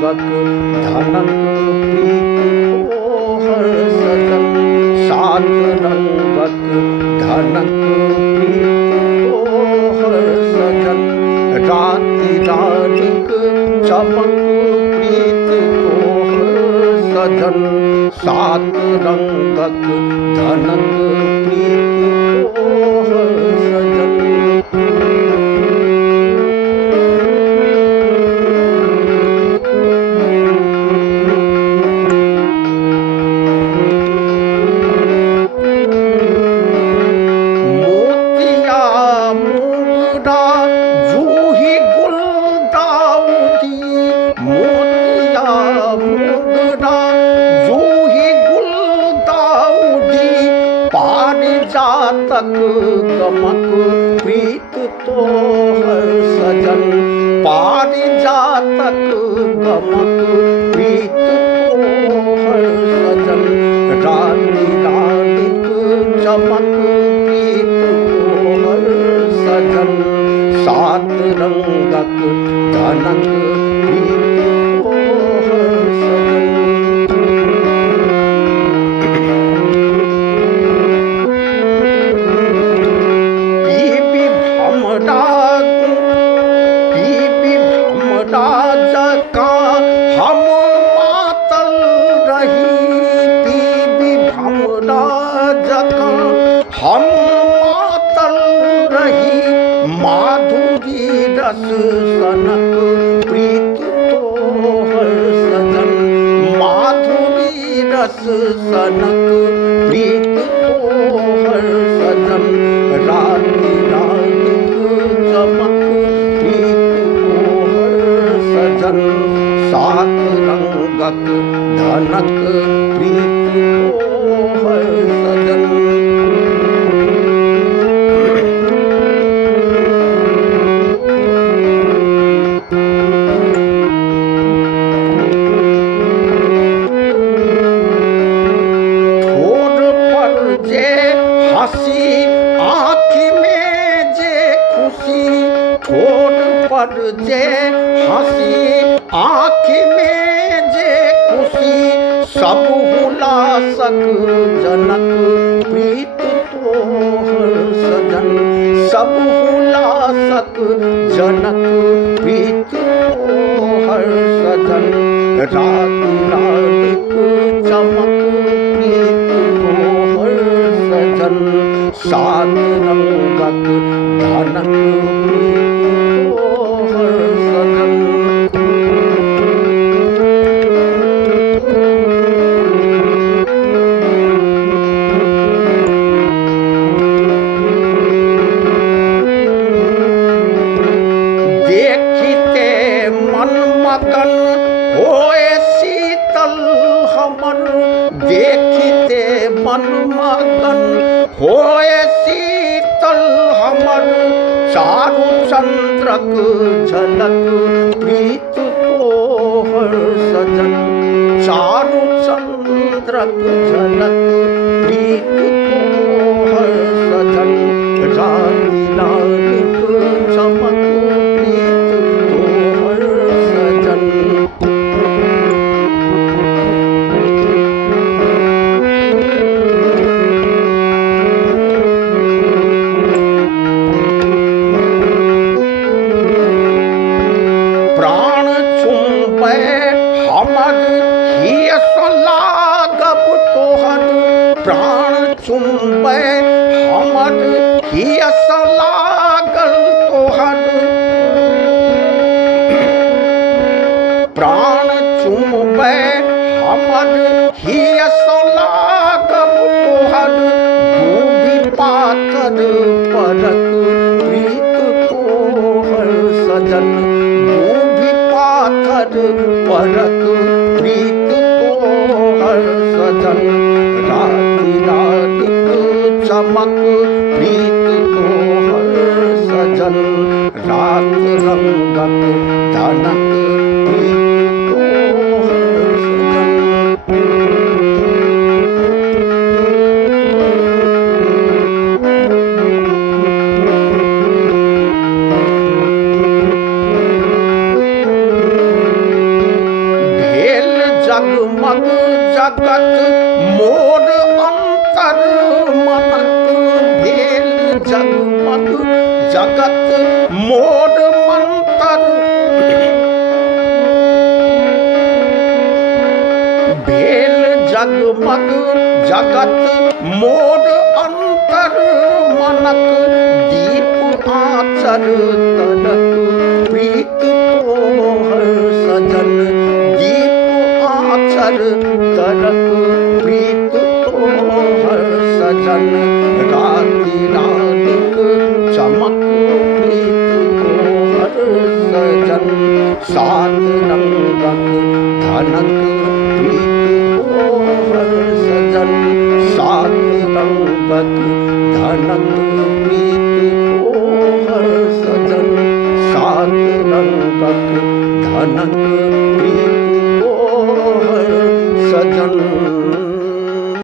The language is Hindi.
रंगक धनक प्रीत तोहर सजन। सात रंगक धनक प्रीत तोहर सजन। राति रानिक चमक प्रीत तोहर सजन। सात रंगक धनक प्रीत तोहर सजन। मोतिया मुगरा जूही गुलदाउदी। मोतिया मुगरा जूही गुलदाउदी। पारिजातक गमक प्रीत तोहर सजन। पारिजातक गमक प्रीत तोहर सजन। राति रानिक चमक प्रीत तोहर सजन। सात रंगक धनक प्रीत तोहर सजन। पीपी भ्रमरा जका हम मातल रही। पीपी भ्रमरा जका हम मातल रही। माधुरी रस सनक प्रीत तोहर सजन। माधुरी रस सनक प्रीत तोहर सजन। राति रानिक चमक प्रीत तोहर सजन। सात रंगक धनक प्रीत तोहर सजन। ठोर पर जे हंसी आँख में जे खुशी। ठोर पर जे हंसी आँख में जे खुशी। सब हुलासक जनक प्रीत तोहर सजन। सब हुलासक जनक प्रीत तोहर सजन। राति रानिक चमक प्रीत तोहर सजन। सात रंगक धनक प्रीत तोहर सजन। देखिते मन मगन होए शीतल हमर। देखिते मन मगन होए शीतल हमर। चारु चंद्रक झलक प्रीत तोहर सजन। चारु चंद्रक झलक प्रीत तोहर सजन। राति रानिक चमक प्रीत तोहर सजन। प्राण चुंबे हमर हियस लागब तोहर। प्राण चुंबे हमर हियस लागल तोहर। प्राण चुंबे हमर हियस लागब तोहर। डूबी पातर परक प्रीत तोहर सजन। डूबी पातर परक प्रीत तोहर सजन। राति रानिक चमक प्रीत तोहर सजन। रात रंगक धनक प्रीत तोहर सजन। जगमग जगत मोर अंतर मनक भेल जगमग जगत मोर मंतर भेल जगमग जगत मोर अंतर मनक दीप आचर तनक प्रीत तोहर सजन दीप आचर तनक प्रीत तोहर सजन राति रानिक चमक प्रीत तोहर सजन सात रंगक धनक प्रीत तोहर सजन सात रंगक धनक प्रीत तोहर सजन सात रंगक धनक प्रीत तोहर सजन।